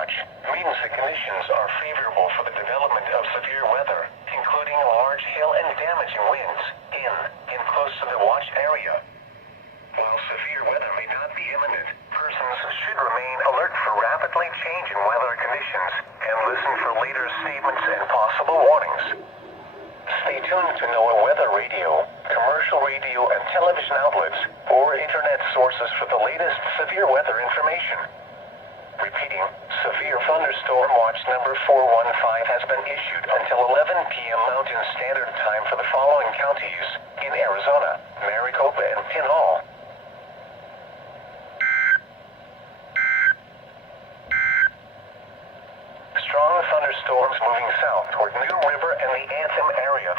watch means the conditions are favorable for the development of severe weather, including large hail and damaging winds in and close to the watch area. While severe weather may not be imminent, persons should remain alert for rapidly changing weather conditions and listen for later statements and possible warnings. Stay tuned to NOAA weather radio, commercial radio and television outlets, or internet sources for the latest severe weather information. Repeating, severe thunderstorm watch number 415 has been issued until 11 p.m. Mountain Standard Time for the following counties in Arizona, Maricopa, and Pinhall. Strong thunderstorms moving south toward New River and the Anthem area.